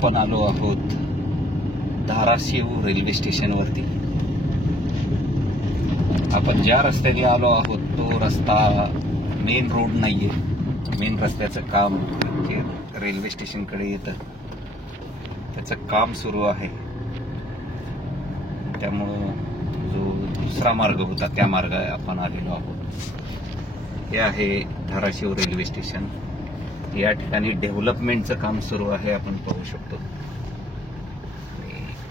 आपण आलो आहोत धाराशिव रेल्वे स्टेशनवरती। आपण ज्या रस्त्याने आलो आहोत तो रस्ता मेन रोड नाहीये। मेन रस्त्याचं काम जे रेल्वे स्टेशनकडे येतं त्याचं काम सुरू आहे, त्यामुळं जो दुसरा मार्ग होता त्या मार्गाने आपण आलेलो आहोत। हे आहे धाराशिव रेल्वे स्टेशन। या ठिकाणी डेव्हलपमेंटचं काम सुरू आहे, आपण पाहू शकतो।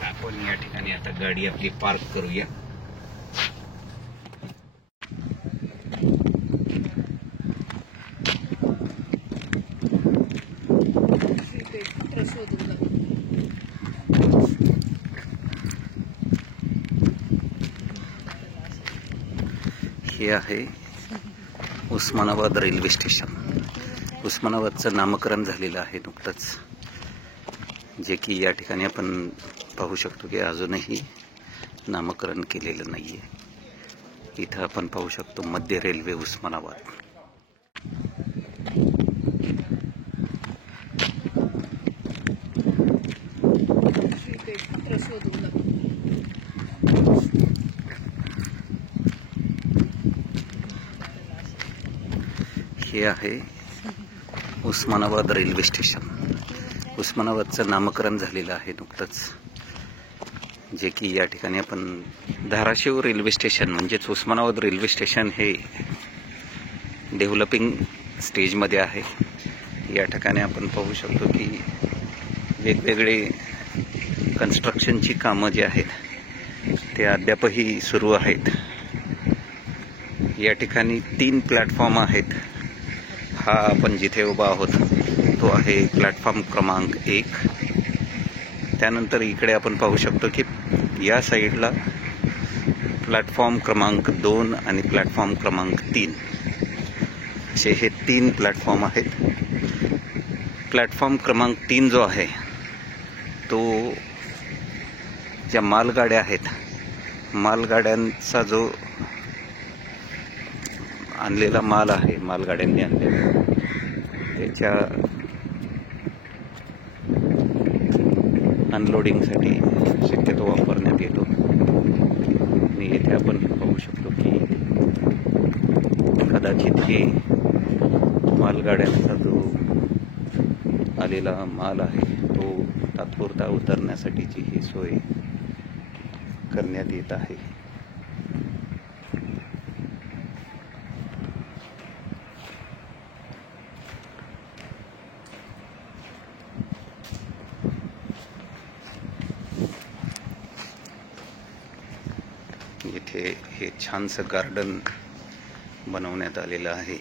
आपण या ठिकाणी आता गाडी आपली पार्क करूया। हे आहे उस्मानाबाद रेल्वे स्टेशन। उस्मानाबादचं नामकरण झालेलं आहे नुकतंच, जे की या ठिकाणी आपण पाहू शकतो की अजूनही नामकरण केलेलं नाहीये। इथं आपण पाहू शकतो मध्य रेल्वे उस्मानाबाद। हे आहे उस्मानाबाद रेल्वे स्टेशन। उस्मानाबादचं नामकरण झालेलं आहे नुकतंच, जे की या ठिकाणी आपण धाराशिव रेल्वे स्टेशन म्हणजेच उस्मानाबाद रेल्वे स्टेशन हे डेव्हलपिंग स्टेजमध्ये आहे। या ठिकाणी आपण पाहू शकतो की वेगवेगळे कन्स्ट्रक्शनची कामं जी आहेत ते अद्यापही सुरू आहेत। या ठिकाणी 3 प्लॅटफॉर्म आहेत। हा आपण जिथे उभा आहोत तो आहे प्लॅटफॉर्म क्रमांक 1। त्यानंतर इकडे आपण पाहू शकतो की या साईडला प्लॅटफॉर्म क्रमांक 2 आणि प्लॅटफॉर्म क्रमांक 3 असे हे 3 प्लॅटफॉर्म आहेत। प्लॅटफॉर्म क्रमांक 3 जो आहे तो ज्या मालगाड्या आहेत, मालगाड्यांचा जो आणलेला माल आहे, मालगाड्यांनी आणलेला त्याच्या अनलोडिंगसाठी शक्यतो वापरण्यात येतो। आणि येथे आपण पाहू शकतो की कदाचित हे मालगाड्यांचा जो आलेला माल आहे तो तात्पुरता उतरण्यासाठीची ही सोय करण्यात येत आहे। इथे हे छानसं गार्डन बनवण्यात आलेलं आहे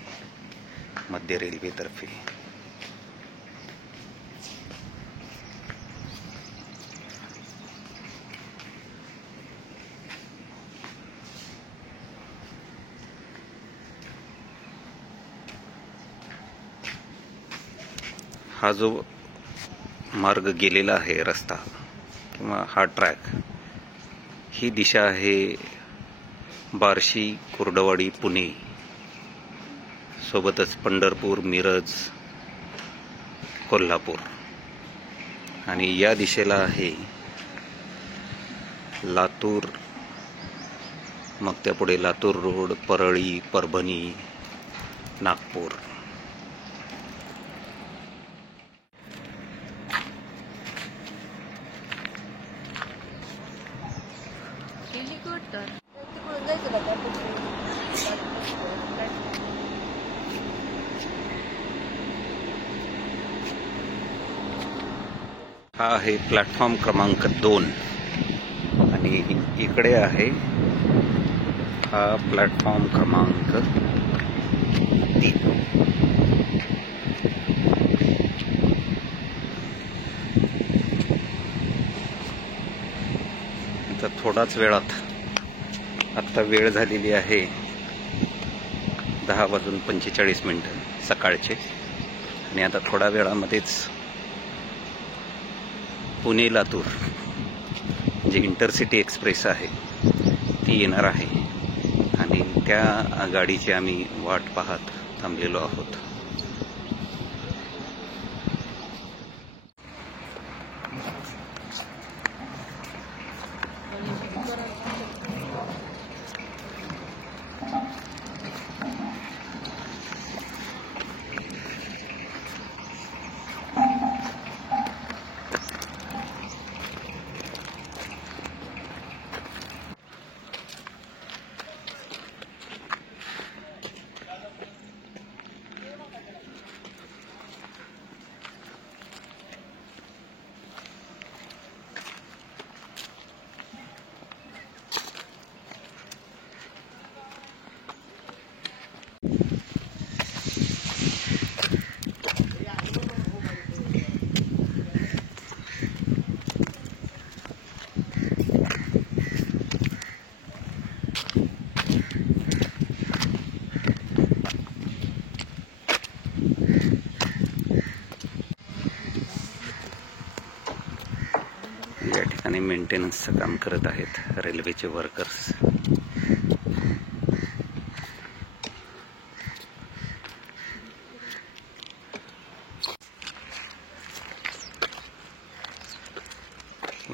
मध्य रेल्वेतर्फे। हा जो मार्ग गेलेला आहे, रस्ता किंवा हा ट्रॅक, ही दिशा आहे बार्शी, कुर्डवाडी, पुणे सोबतच पंढरपूर, मिरज, कोल्हापूर। आणि या दिशेला आहे लातूर, मग त्यापुढे लातूर रोड, परळी, परभणी, नागपूर। हा आहे प्लॅटफॉर्म क्रमांक 2 आणि इकडे आहे हा प्लॅटफॉर्म क्रमांक 3। आता थोडाच वेळात, आत्ता वेळ झालेली आहे 10:45 सकाळचे, आणि आता थोड्या वेळामध्येच पुणे लातूर जी इंटरसिटी एक्सप्रेस आहे ती येणार आहे आणि त्या गाडीची आम्ही वाट पाहत थांबलेलो आहोत। या ठिकाणी मेंटेनन्सचं काम करत आहेत रेल्वेचे वर्कर्स.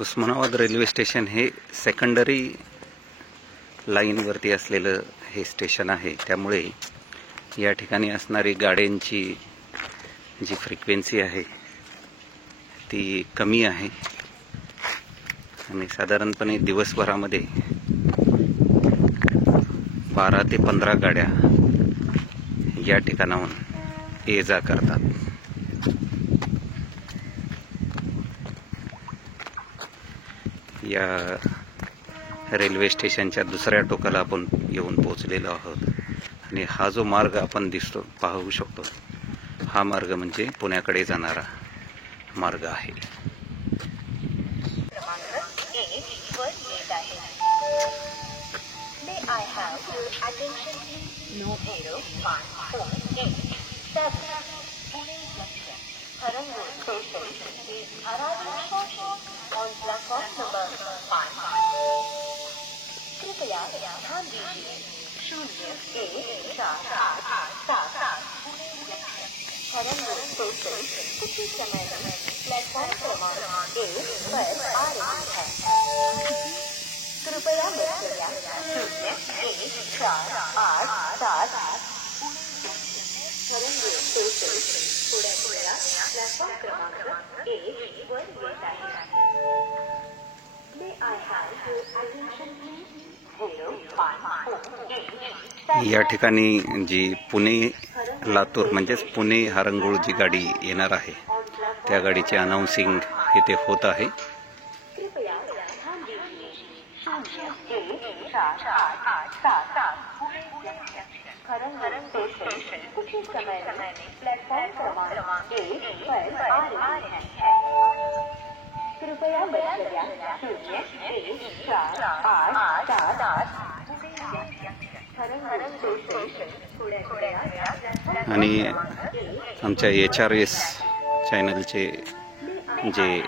उस्मानाबाद रेल्वे स्टेशन हे सेकंडरी लाईनवरती असलेलं हे स्टेशन आहे. त्यामुळे या ठिकाणी असणारी गाड्यांची जी फ्रिक्वेन्सी आहे ती कमी आहे आणि साधारणपणे दिवसभरामध्ये 12 ते 15 गाड्या या ठिकाणाहून ये जा करतात. या रेल्वे स्टेशनच्या दुसऱ्या टोकाला आपण येऊन पोहोचलेलो आहोत आणि हा जो मार्ग आपण पाहू शकतो हा मार्ग म्हणजे पुण्याकडे जाणारा मार्ग आहे. कृपया ध्यान दीजिए 0147 हरंगुळ स्टेशन कुछ ही समय में प्लेटफॉर्म क्रमांक 1 पर आ रही है. कृपया बसलेल्या 0148 हरंगुळ स्टेशन पुढे प्लेटफॉर्म क्रमांक 1 वर येत आहे. या ठिकाणी जी पुणे लातूर म्हणजेच पुणे हरंगुळ जी गाडी येणार आहे त्या गाडीचे अनाउन्सिंग इथे होत आहे. कृपया बसलेल्या 0148 आणि आमच्या HRS चॅनलचे जे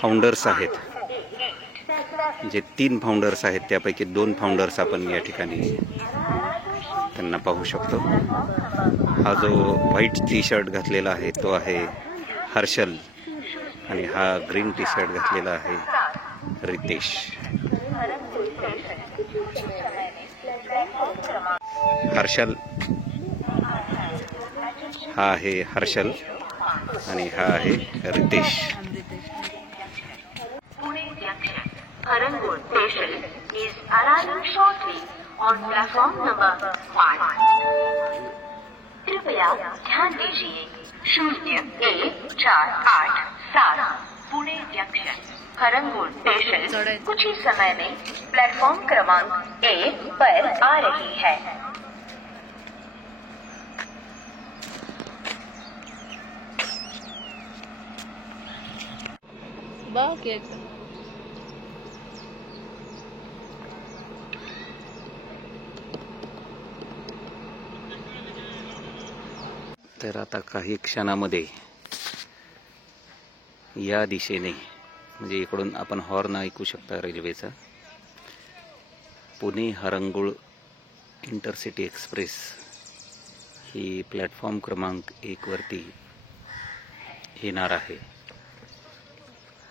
फाउंडर्स आहेत, जे 3 फाउंडर्स आहेत त्यापैकी 2 फाउंडर्स आपण या ठिकाणी त्यांना पाहू शकतो. हा जो व्हाईट टी शर्ट घातलेला आहे तो आहे हर्षल आणि हा ग्रीन टी शर्ट घातलेला आहे रितेश. हर्षल हा आहे हर्षल आणि हा आहे Riteish. Harangul station is arriving shortly on platform number 5. कृपया ध्यान दीजिए 0148 पुणे जंक्शन हरंगुल स्टेशन कुछ ही समय में प्लेटफॉर्म क्रमांक 1 पर आ रही है. तर आता काही क्षणामध्ये या दिशेने म्हणजे इकडून आपण हॉर्न ऐकू शकता रेल्वेचा. पुणे हरंगुळ इंटरसिटी एक्सप्रेस ही प्लॅटफॉर्म क्रमांक 1 वरती येणार आहे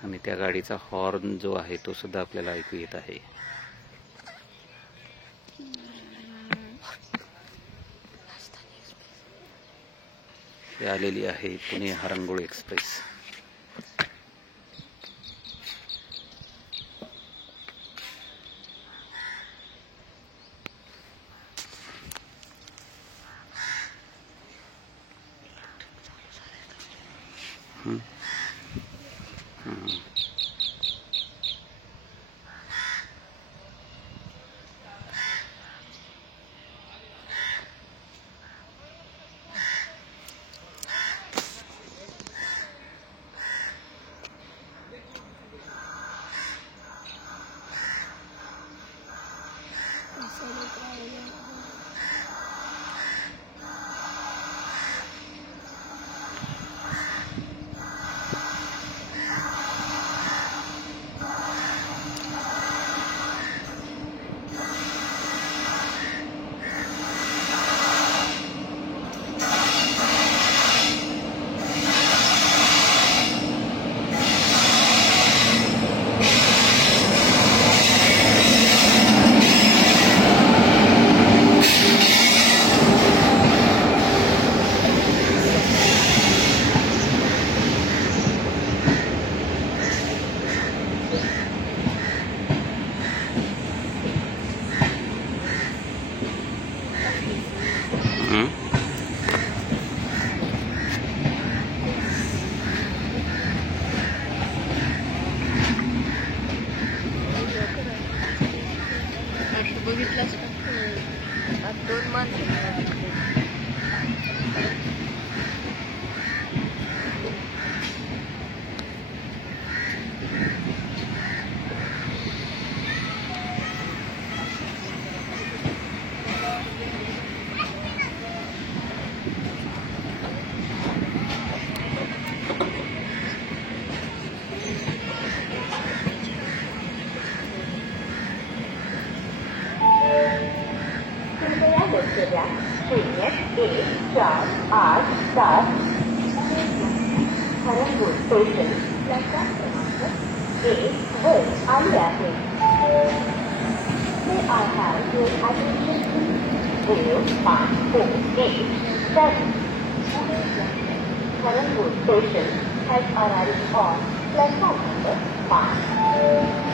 आणि त्या गाडीचा हॉर्न जो आहे तो सुद्धा आपल्याला ऐकू येत आहे. ही आलेली आहे पुणे हरंगुळ एक्सप्रेस. बघितलंच का? 2 माणसं हरंगुळ स्टेशन प्लॅटफॉर्म क्रमांक 1 वर आले आहे. May I have your attention please? 0548 Harampur station has arrived on platform number 5.